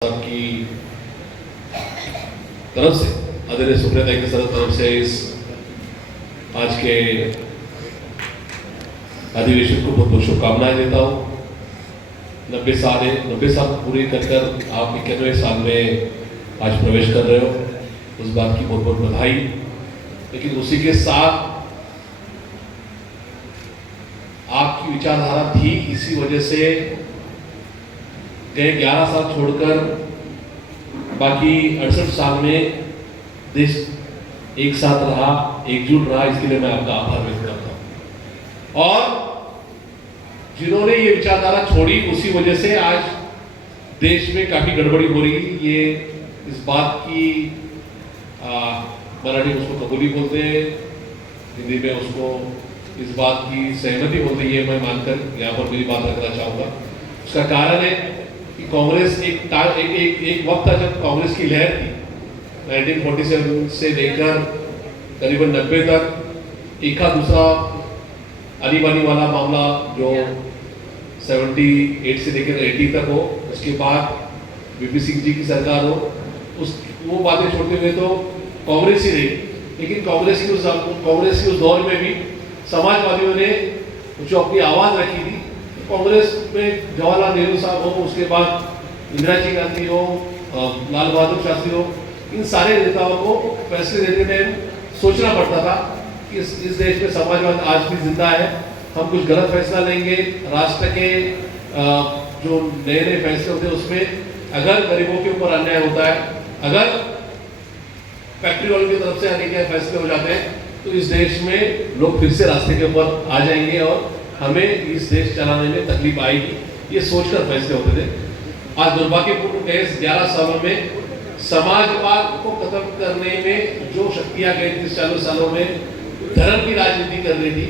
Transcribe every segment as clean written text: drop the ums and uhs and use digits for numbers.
की तरफ से आदरणीय सुप्रिया की तरफ से इस आज के अधिवेशन को बहुत बहुत शुभकामनाएं देता हूँ। 90 साल पूरी कर आप 91 साल में आज प्रवेश कर रहे हो, उस बात की बहुत बहुत बधाई। लेकिन उसी के साथ आपकी विचारधारा थी, इसी वजह से गए 11 साल छोड़कर बाकी 68 साल में देश एक साथ रहा, एकजुट रहा। इसके लिए मैं आपका आभार व्यक्त करता हूं। और जिन्होंने ये विचारधारा छोड़ी, उसी वजह से आज देश में काफी गड़बड़ी हो रही है। ये इस बात की मराठी में उसको कबूली बोलते हैं, हिंदी में उसको इस बात की सहमति बोलते हैं। ये मैं मानकर यहाँ पर मेरी बात रखना चाहूंगा। उसका कारण है कि कांग्रेस एक वक्त था जब कांग्रेस की लहर थी 1947 से लेकर करीबन 90 तक। एक दूसरा आनी बानी वाला मामला जो 78 से लेकर 80 तक हो, उसके बाद वीपी सिंह जी की सरकार हो, वो बातें छोड़ते हुए तो कांग्रेस ही रही। लेकिन कांग्रेस के उस दौर में भी समाजवादियों ने जो अपनी आवाज रखी थी, कांग्रेस में जवाहरलाल नेहरू साहब हो, उसके बाद इंदिरा जी गांधी हो, लाल बहादुर शास्त्री हो, इन सारे नेताओं को फैसले देने में सोचना पड़ता था कि इस देश में समाजवाद आज भी जिंदा है। हम कुछ गलत फैसला लेंगे, राष्ट्र के जो नए नए फैसले होते हैं उसमें अगर गरीबों के ऊपर अन्याय होता है, अगर फैक्ट्री वालों की तरफ से अनेक फैसले हो जाते हैं, तो इस देश में लोग फिर से रास्ते के ऊपर आ जाएंगे और हमें इस देश चलाने में तकलीफ आएगी। ये सोचकर फैसले होते थे। आज दुर्भाग्यपूर्ण केस 11 सालों में समाजवाद को खत्म करने में जो शक्तियां गई 30-40 सालों में धर्म की राजनीति कर रही थी,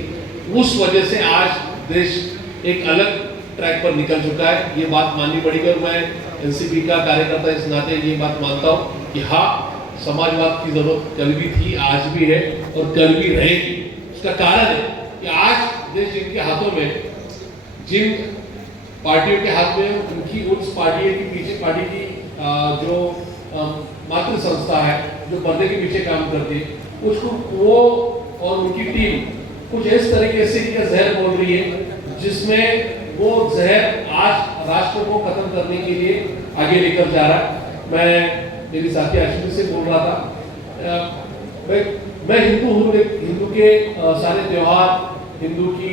उस वजह से आज देश एक अलग ट्रैक पर निकल चुका है। ये बात माननी पड़ेगी और मैं एनसीपी का कार्यकर्ता इस नाते ये बात मानता हूँ कि हाँ, समाजवाद की जरूरत कल भी थी, आज भी है और कल भी रहेगी। उसका कारण है कि आज देश जिनके हाथों में, जिन पार्टियों के हाथ में, उनकी उस पार्टी के पीछे पार्टी की जो मातृ संस्था है जो पर्दे के पीछे काम करती है, उसको वो और उनकी टीम कुछ इस तरीके से का जहर बोल रही है, जिसमें वो जहर आज राष्ट्र को खत्म करने के लिए आगे लेकर जा रहा है। मैं मेरी साथी अश्विनी से बोल रहा था, मैं हिंदू हूँ, हिंदू के सारे त्योहार, हिंदू की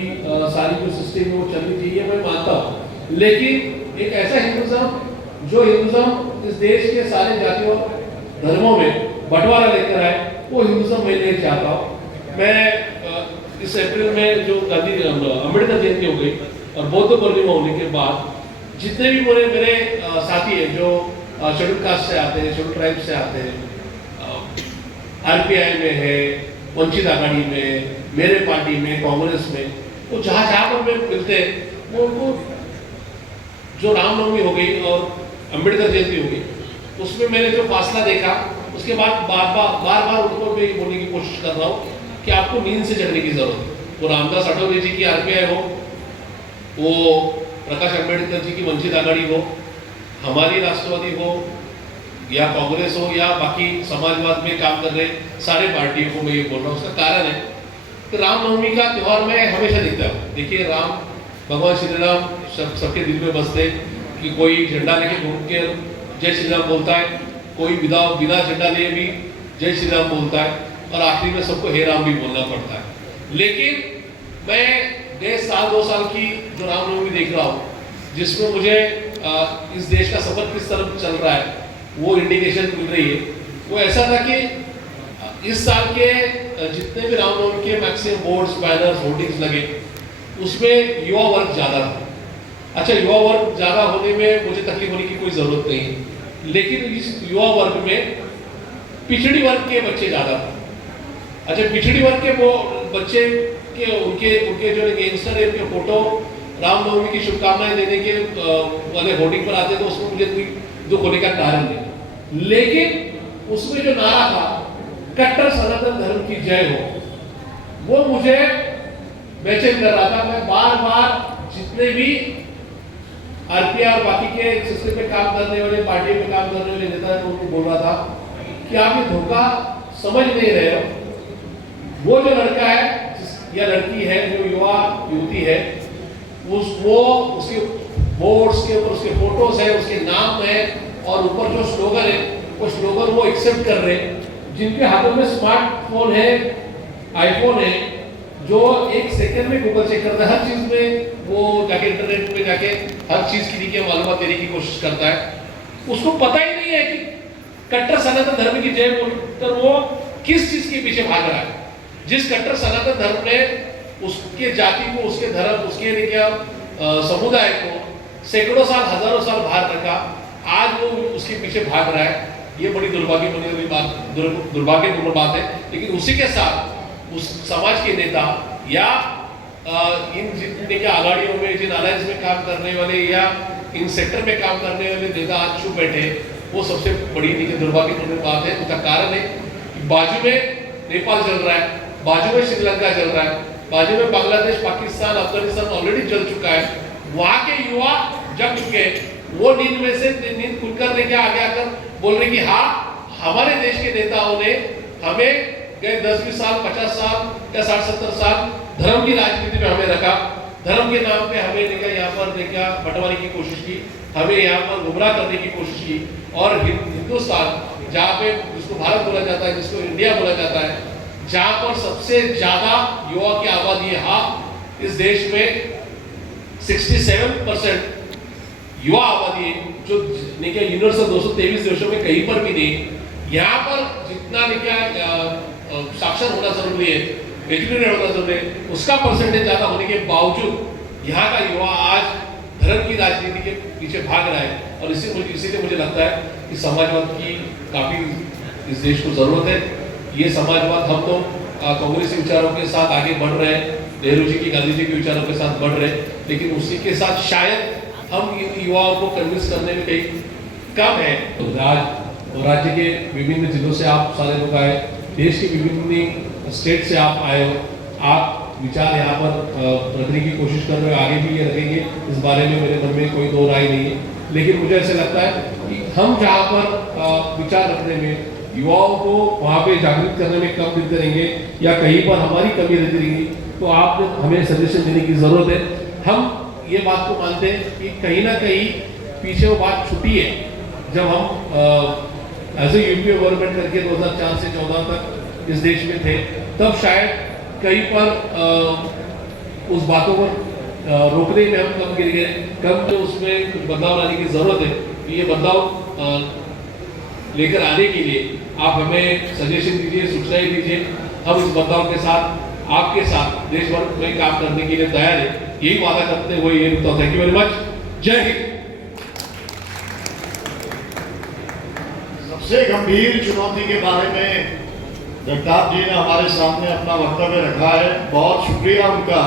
सारी जो सिस्टम वो चलनी चाहिए, मैं मानता हूँ। लेकिन एक ऐसा हिंदुज़म जो हिंदुज़म इस देश के सारे जातियों धर्मों में बंटवारा लेकर आए, वो हिंदुज़म मैं नहीं चाहता हूँ। मैं इस अप्रैल में जो अम्बेडकर जयंती हो गई और बौद्ध पूर्णिमा होने के बाद जितने भी मेरे साथी हैं जो शेड्यूल कास्ट से आते हैं, शेड्यूल ट्राइब से आते हैं, आरपीआई में है, वंचित आघाड़ी में, मेरे पार्टी में, कांग्रेस में, वो जहाँ पर में मिलते हैं, वो जो रामनवमी हो गई और अम्बेडकर जयंती हो गई, उसमें मैंने जो फासला देखा, उसके बाद बार उनको मैं बोलने की कोशिश कर रहा हूँ कि आपको नींद से जगने की जरूरत है। वो रामदास अठवले जी की आरपीआई हो, वो प्रकाश अम्बेडकर जी की वंचित आघाड़ी हो, हमारी राष्ट्रवादी हो या कांग्रेस हो या बाकी समाजवाद में काम कर रहे सारे पार्टियों को मैं ये बोल रहा हूँ। उसका कारण है कि रामनवमी का त्यौहार मैं हमेशा देखता हूँ। देखिए, राम भगवान श्री राम सबके दिल में बसते, कि कोई झंडा लेके घूम के जय श्री राम बोलता है, कोई बिना झंडा लिए भी जय श्री राम बोलता है, और आखिरी में सबको हे राम भी बोलना पड़ता है। लेकिन मैं गए 2 साल की जो रामनवमी देख रहा हूँ, जिसमें मुझे इस देश का सफर किस तरफ चल रहा है वो इंडिकेशन मिल रही है। वो ऐसा था कि इस साल के जितने भी रामनवमी के मैक्सिमम बोर्ड्स, बैनर्स, होर्डिंग्स लगे, उसमें युवा वर्ग ज्यादा था। अच्छा, युवा वर्ग ज्यादा होने में मुझे तकलीफ होने की कोई जरूरत नहीं, लेकिन इस युवा वर्ग में पिछड़ी वर्ग के बच्चे ज्यादा थे। अच्छा, पिछड़ी वर्ग के वो बच्चे के उनके जो गैंगस्टर है, उनके फोटो रामनवमी की शुभकामनाएं देने के वाले होर्डिंग पर आते, तो उसमें मुझे कोई दुख होने का कारण नहीं। लेकिन उसमें जो नारा था, कट्टर सनातन धर्म की जय हो, वो मुझे बेचैन कर रहा था। मैं बार जितने भी आरपीआई और बाकी के सिस्टम पे काम करने वाले, पार्टी में काम करने वाले नेता ने उनको बोल रहा था कि आप ये धोखा समझ नहीं रहे हो। वो जो लड़का है या लड़की है, जो युवा युवती है, उसके बोर्ड्स के ऊपर उसके फोटोज है, उसके नाम है, और ऊपर जो स्लोगन है वो स्लोगन वो एक्सेप्ट कर रहे हैं। जिनके हाथों में स्मार्टफोन है, आईफोन है, जो एक सेकंड में गूगल चेक करता है, हर चीज में वो जाके इंटरनेट में जाके हर चीज की मालूमात देने की कोशिश करता है। उसको पता ही नहीं है कि कट्टर सनातन धर्म की जय बोलकर वो किस चीज के पीछे भाग रहा है। जिस कट्टर सनातन धर्म ने उसके जाति को, उसके धर्म, उसके क्या समुदाय को सैकड़ों साल, हजारों साल बाहर रखा, आज वो उसके पीछे भाग रहा है। ये बड़ी दुर्भाग्यपूर्ण बात है। लेकिन उसी के साथ उस समाज के नेता या इन जितने के आघाड़ियों में, जिन अलायंस में काम करने वाले या इन सेक्टर में काम करने वाले नेता आज चुप बैठे, वो सबसे बड़ी दुर्भाग्यपूर्ण बात है। उसका कारण है कि बाजू में नेपाल चल रहा है, बाजू में श्रीलंका चल रहा है, बाजू में बांग्लादेश, पाकिस्तान, अफगानिस्तान ऑलरेडी चल चुका है। वहां के युवा जग चुके हैं। वो नींद खुलकर लेके आगे आकर बोल रहे कि हाँ, हमारे देश के नेताओं ने हमें गए 10-20 साल, 50 साल या 60-70 साल धर्म की राजनीति में हमें रखा, धर्म के नाम पे हमें यहाँ पर बंटवाने की कोशिश की, हमें यहाँ पर गुमराह करने की कोशिश की। और हिंदुस्तान, जहाँ पे जिसको भारत बोला जाता है, जिसको इंडिया बोला जाता है, जहाँ पर सबसे ज्यादा युवा की आबादी है, हाँ, इस देश में 67% युवा आबादी है, जो यूनिवर्सल 223 देशों में कहीं पर भी नहीं। यहाँ पर जितना साक्षर होना जरूरी है, एजुकेटेड होना जरूरी है, उसका परसेंटेज ज्यादा होने के बावजूद यहाँ का युवा आज धर्म की राजनीति के पीछे भाग रहा है। और इसीलिए मुझे लगता है कि समाजवाद की काफी इस देश को जरूरत है। ये समाजवाद हम तो कांग्रेसी विचारों के साथ आगे बढ़ रहे हैं, नेहरू जी की, गांधी जी के विचारों के साथ बढ़ रहे हैं, लेकिन उसी के साथ शायद हम युवाओं को कन्विंस करने में कहीं कम है। तो राज्य के विभिन्न जिलों से आप सारे लोग आए, देश के विभिन्न स्टेट से आप आए हो, आप विचार यहाँ पर रखने की कोशिश कर रहे हो, आगे भी ये रखेंगे, इस बारे में मेरे मन में कोई दो राय नहीं है। लेकिन मुझे ऐसा लगता है कि हम जहाँ पर विचार रखने में, युवाओं को वहाँ पे जागृत करने में कम दिन करेंगे या कहीं पर हमारी कमी रहती रहेगी, तो आप हमें सजेशन देने की जरूरत है। हम ये बात को मानते हैं कि कहीं ना कहीं पीछे वो बात छुटी है। जब हम एज ए यूपीए गवर्नमेंट करके 2004 से 14 तक इस देश में थे, तब शायद कहीं पर उस बातों को रोकने में हम कम गिर गए, कम जो उसमें कुछ बदलाव लाने की जरूरत है। ये बदलाव लेकर आने के लिए आप हमें सजेशन दीजिए, सूचनाएं दीजिए। हम इस बदलाव के साथ, आपके साथ देश भर में काम करने के लिए तैयार है। यही वादा करते हुए ये रुकता हूं। Thank you very much. जय हिंद। सबसे गंभीर चुनौती के बारे में जगताप जी ने हमारे सामने अपना वक्तव्य रखा है। बहुत शुक्रिया उनका